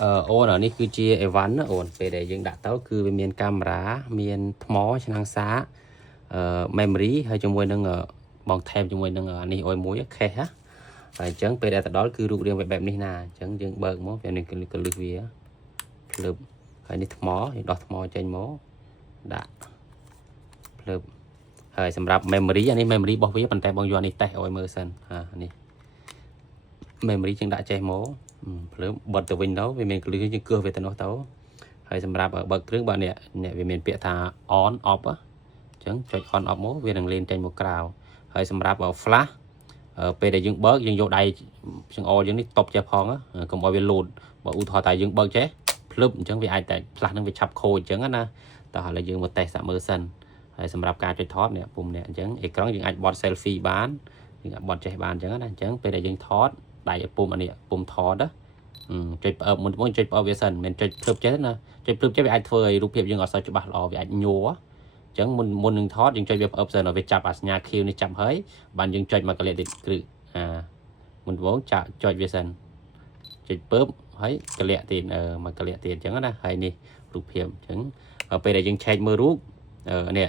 អូនអានេះគឺជាអេវ៉ាន់ណាអូនពេលដែលយើងដាក់ទៅគឺវាមានកាមេរ៉ាមានថ្មឆ្នាំងសាmemory ហើយជាមួយនឹងបងថែមជាមួយនឹងអានេះអុយមួយ case ណាហើយអញ្ចឹងពេលដែលទៅដល់គឺរូបរាងបែបនេះណាអញ្ចឹងយើងបើកមកវានឹងកលឹះវាភ្លើបហើយនេះថ្មយើងដោះថ្មចេញមកដាក់ភ្លើបហើយសម្រាប់ memory អានេះ memory របស់វាប៉ុន្តែបងយកនេះតេស្តឲ្យមើលសិននេះ memory យើងដាក់ចេះមកភ្លើបត់ទៅវិញទៅវាមានកលឹះយើងគោះវាទៅនោះទៅហើយសម្រាប់បើកគ្រឿងបើនេះវាមានពាក្យថា on off អញ្ចឹងចុច on off មកវានឹងលេនចេញមកក្រៅហើយសម្រាប់ flash ពេលដែលយើងបើកយើងយកដៃចង្អុលយើងនេះតបចេះផងកុំឲ្យវាលូតបើឧទាហរណ៍តែយើងបើកចេះភ្លឹបអញ្ចឹងវាអាចតែផ្លាស់នឹងវាឆាប់ខូចអញ្ចឹងណាតោះឥឡូវយើងមកតេស្តសាក់មើលសិនហើយសម្រាប់ការចុចថតនេះពុំនេះអញ្ចឹងអេក្រង់យើងអាចបត់ selfie បានយើងអាចបត់ចេះបានអញ្ចឹងណាអញ្ចឹងពេលដែលយើងថតដៃឲ្យពុំអានេះពុំថតណាចុចផ្អើបមុនចុចផ្អើបវាសិនមិនចុចភ្លឹបចេះណាចុចភ្លឹបចេះវាអាចធ្វើឲ្យរូបភាពយើងអត់សូវច្បាស់ល្អវាអាចញ័រអញ្ចឹងមុននឹងថតយើងចុចវាផ្អើបសិនឲ្យវាចាប់អាសញ្ញា Q នេះចាប់ហើយបានយើងចុចមកកលិទៀតគ្រឹះមុនដំបូងចាក់ចុចវាសិនចុចពើបហើយកលិទៀតមកកលិទៀតអញ្ចឹងណាហើយនេះរូបភាពអញ្ចឹងពេលដែលយើងឆែកមើលរូបនេះ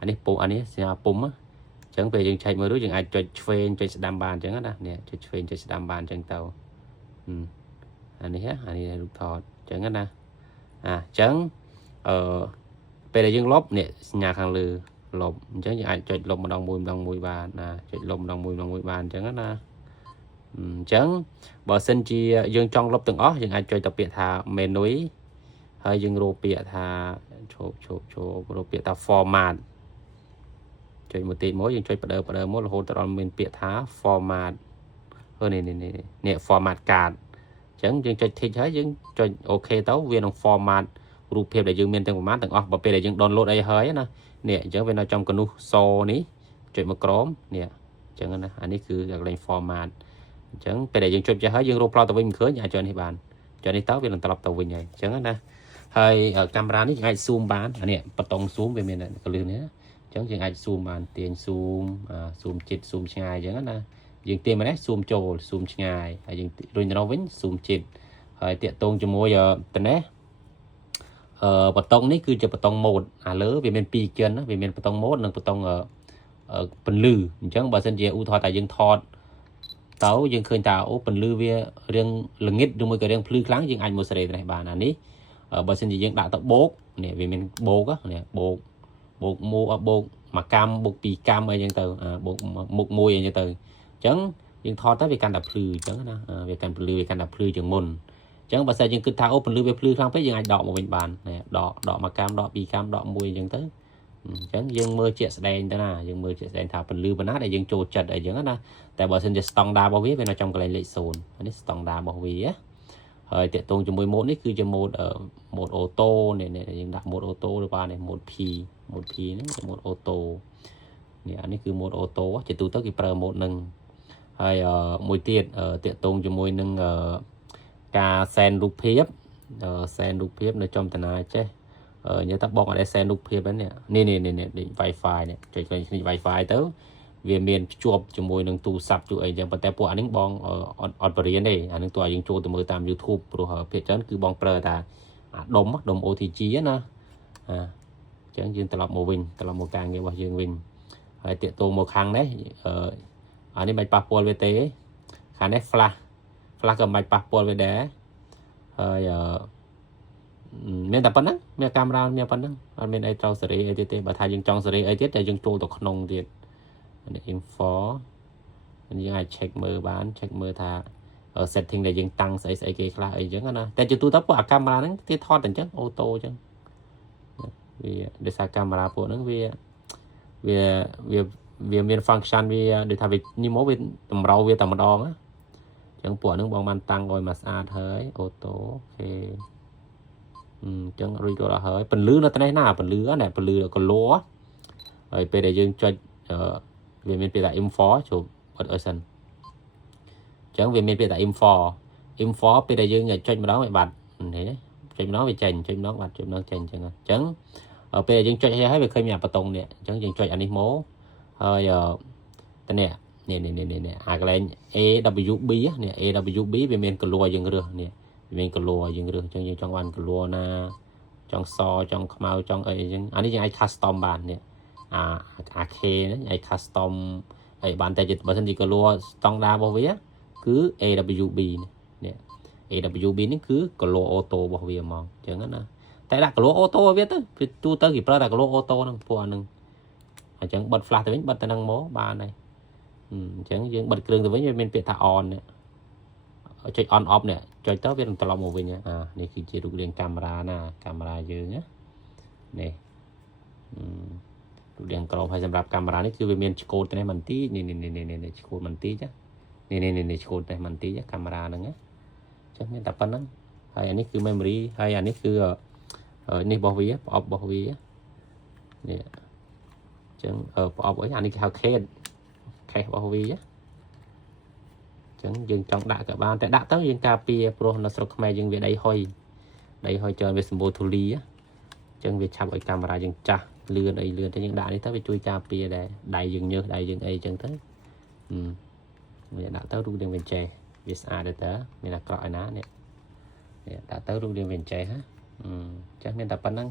អានេះពុំអានេះសញ្ញាពុំអញ្ចឹងពេលយើងឆែកមើលរូបយើងអាចចុចឆ្វេងចុចស្ដាំបានអញ្ចឹងណានេះចុចឆ្វេងចុចស្ដាំបានអញ្ចឹងទៅអានេះរូបថតអញ្ចឹងណាអញ្ចឹងពេលដែលយើងលុបនេះសញ្ញាខាងលើលុបអញ្ចឹងយើងអាចចុចលុបម្ដងមួយបានណាចុចលុបម្ដងមួយបានអញ្ចឹងណាអញ្ចឹងបើសិនជាយើងចង់លុបទាំងអស់យើងអាចចុចទៅពាក្យថា menu ហើយយើងរកពាក្យថាឈប់រកពាក្យថា format ចុចមួយទៀតមកយើងចុចបដើមមករហូតដល់មានពាក្យថា format នេះ format card អញ្ចឹងយើងចុច tick ហើយយើងចុច OK ទៅវានឹង format រូបភាពដែលយើងមានទាំងប្រមាណទាំងអស់បើពេលដែលយើង download អីហើយណានេះអញ្ចឹងវានៅចំកណ្ដុះសនេះចុចមកក្រោមនេះអញ្ចឹងណាអានេះគឺកន្លែង format អញ្ចឹងពេលដែលយើងចុចចេះហើយយើងរកផ្លោតទៅវិញមិនឃើញអាចចុចនេះបានចុចនេះទៅវានឹងត្រឡប់ទៅវិញហើយអញ្ចឹងណាហើយកាមេរ៉ានេះយើងអាច zoom បានអានេះប៊ូតុង zoom វាមានកលឹះនេះអញ្ចឹងយើងអាច zoom បានទាញ zoom ជិត zoom ឆ្ងាយអញ្ចឹងណាយើងទាញមកនេះ zoom ចូល zoom ឆ្ងាយហើយយើងរុញទៅវិញ zoom ជិតហើយតាក់ទងជាមួយតនេះប៊ូតុងនេះគឺជាប៊ូតុង mode អាលើវាមាន2ជាន់ណាវាមានប៊ូតុង mode និងប៊ូតុងពន្លឺអញ្ចឹងបើសិនជាឧទាហរណ៍តែយើងថតទៅយើងឃើញថាអូពន្លឺវារៀងល្ងិតឬមួយក៏រៀងភ្លឺខ្លាំងយើងអាចមកសេរីនេះបានអានេះបើសិនជាយើងដាក់ទៅបូកនេះវាមានបូកនេះបូកមួយកាំបូកពីរកាំអីចឹងទៅបូកមុខមួយអីចឹងទៅអញ្ចឹងយើងថតទៅវាកាន់តែភ្លឺអញ្ចឹងណាវាកាន់ភ្លឺវាកាន់តែភ្លឺជាងមុនអញ្ចឹងបើសិនយើងគិតថាអូពន្លឺវាភ្លឺខ្លាំងពេកយើងអាចដកមកវិញបានដកមួយកាំដកពីរកាំដកមួយអញ្ចឹងទៅអញ្ចឹងយើងមើលជាក់ស្ដែងទៅណាយើងមើលជាក់ស្ដែងថាពន្លឺប៉ុណ្ណាដែលយើងចូលចិត្តអីចឹងណាតែបើសិនជាស្តង់ដាររបស់វានៅចំកន្លែងលេខ0នេះស្តង់ដាររបស់វាហើយតាក់ទងជាមួយម៉ូដនេះគឺជាម៉ូដអូតូនេះយើងដាក់ម៉ូដអូតូឬបាទនេះម៉ូដ P នេះម៉ូដអូតូនេះអានេះគឺម៉ូដអូតូជាទូទៅគេប្រើម៉ូដនឹងហើយមួយទៀតតាក់ទងជាមួយនឹងការសែនរូបភាពនៅចំតាណាចេះនិយាយថាបងអត់ដែលសែនរូបភាពហ្នឹងនេះ Wi-Fi នេះចុចកន្លែង Wi-Fi ទៅវាមានភ្ជាប់ជាមួយនឹងទូរស័ព្ទជួយអីចឹងប៉ុន្តែពួកអានេះបងអត់បរៀនទេអានឹងតើយើងចូលទៅមើលតាម YouTube ព្រោះភាគច្រើនគឺបងប្រើតាអាដុំ OTG ណាអញ្ចឹងយើងត្រឡប់មកវិញត្រឡប់មកការងាររបស់យើងវិញហើយតាក់ទងមកខាងនេះអានេះមិនប៉ះពាល់វាទេខាងនេះ flash ក៏មិនប៉ះពាល់វាដែរហើយមានតែប៉ុណ្ណឹងមានកាមេរ៉ាមានប៉ុណ្ណឹងអត់មានអីត្រូវសេរីអីទៀតទេបើថាយើងចង់សេរីអីទៀតតែយើងចូលទៅក្នុងទៀតនេះ info យើងអាច check មើលបាន check មើលថា setting ដែលយើងតាំងស្អីគេខ្លះអីចឹងណាតែជាទូទៅពួកអាកាមេរ៉ាហ្នឹងគេថតតែអញ្ចឹងអូតូអញ្ចឹងវាដោយសារកាមេរ៉ាពួកហ្នឹងវាមាន function វាដូចថាវានេះមកវាតម្រូវវាតែម្ដងណាអញ្ចឹងពួកហ្នឹងបងបានតាំងឲ្យមកស្អាតហើយអូតូអូខេអញ្ចឹងរួចរាល់ហើយពន្លឺនៅត្នេះណាពន្លឺណាពន្លឺ color ហើយពេលដែលយើងចុចវាមានពាក្យថា info ជួបអត់អីសិនអញ្ចឹងវាមានពាក្យថា info ពេលដែលយើងចុចម្ដងវាបាត់នេះចុចម្ដងវាចេញចុចម្ដងបាត់ចុចម្ដងចេញអញ្ចឹងពេលដែលយើងចុចហើយវាឃើញមានអាបតុងនេះអញ្ចឹងយើងចុចអានេះមកហើយតនេះអាកន្លែង AWB នេះ AWB វាមាន color យើងរើសនេះ mình có lúa dương được chẳng dương trong bàn có lúa na trong so trong màu trong ấy nhưng anh ấy ai custom bàn nè khe đấy ai custom ấy bàn tay dịch bản thân gì có lúa trong đa bao vía cứ AWB nè AWB nó cứ có lúa ô tô bao vía mong chẳng hạn tại đặt có lúa ô tô biết tới tu tới kịp ra đặt có lúa ô tô nè phù nè chẳng bật flash tới bật tay năng mố ba này chẳng dương bật cường từ với bên việt thà on nè chơi on off nè chơi tới với tao một nha này khi chia được liền camera nè camera dương á nè được liền cầu hay สำหรับ camera นี่คือเป็นโค้ดในมันตีนี่โค้ดมันตีจ้ะนี่โค้ดในมันตีจ้ะ camera นึงáจังเนี่ยแต่ปนนั้นhayอันนี้คือ memory hayอันนี้คือนี่บอกวีบอกวีเนี่ยจังบอกไว้อันนี้คือเคบอกวีá chẳng dừng trong đạ cả ban tại đạ tới dừng cà phê pro nó sọc mày dừng về đây hơi chơi về sầm bồ thù lý á chẳng về chạm ở camera dừng cha lươn tới những đạ đi tới về chui cà phê đây đầy dừng ấy chẳng tới bây đạ tới luôn đường về chè về xa để tới mình là cọi ná nè đạ tới luôn đường về chè ha chẳng nên tập năng